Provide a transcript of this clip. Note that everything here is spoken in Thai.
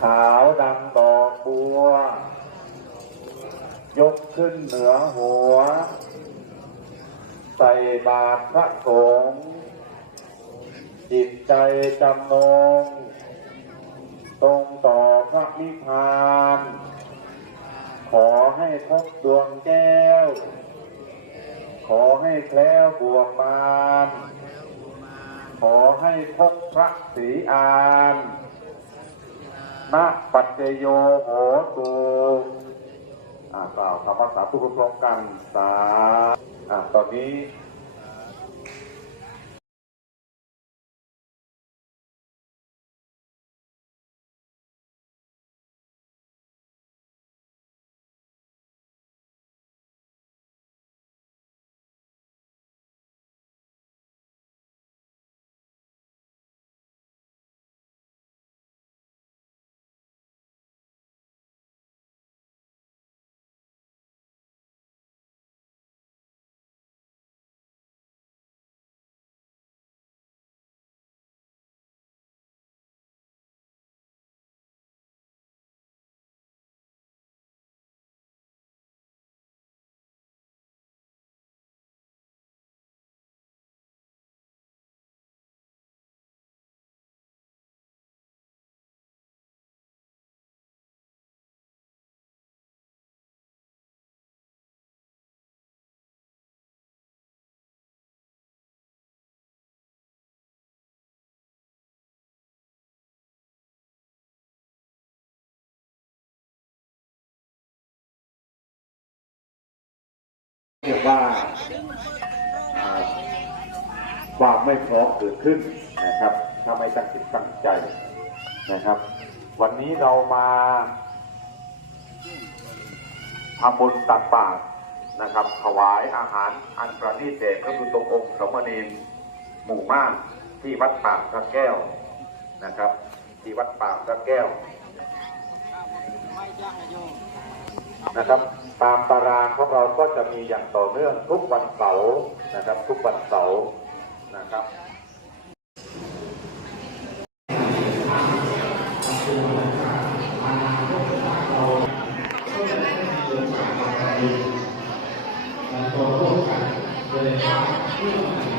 ขาวดังดอกบัว ยกขึ้นเหนือหัว ใส่บาตรพระสงฆ์จิตใจจำนง ตรงต่อพระนิพพาน ขอให้พบดวงแก้ว ขอให้แคล้วบวงมารขอให้พบพระศรีอาน นะปัจเจโยโหตูอ่ากล่าวคำว่าสาธุพร้อมกันสาอ่าตอนนี้ เรียกว่าความไม่พร้อมเกิดขึ้นนะครับ ถ้าไม่ตั้งจิตตั้งใจนะครับ วันนี้เรามาทำบุญตักบาตรนะครับ ถวายอาหารอันประณีตแด่พระบุตรองค์สมณีหมู่มากที่วัดป่าพระแก้วนะครับ ที่วัดป่าพระแก้วนะครับ ตามตาราง เราก็จะมีอย่างต่อเนื่องทุกวันเสาร์นะครับ ทุกวันเสาร์นะครับตัวร่วมกันเลย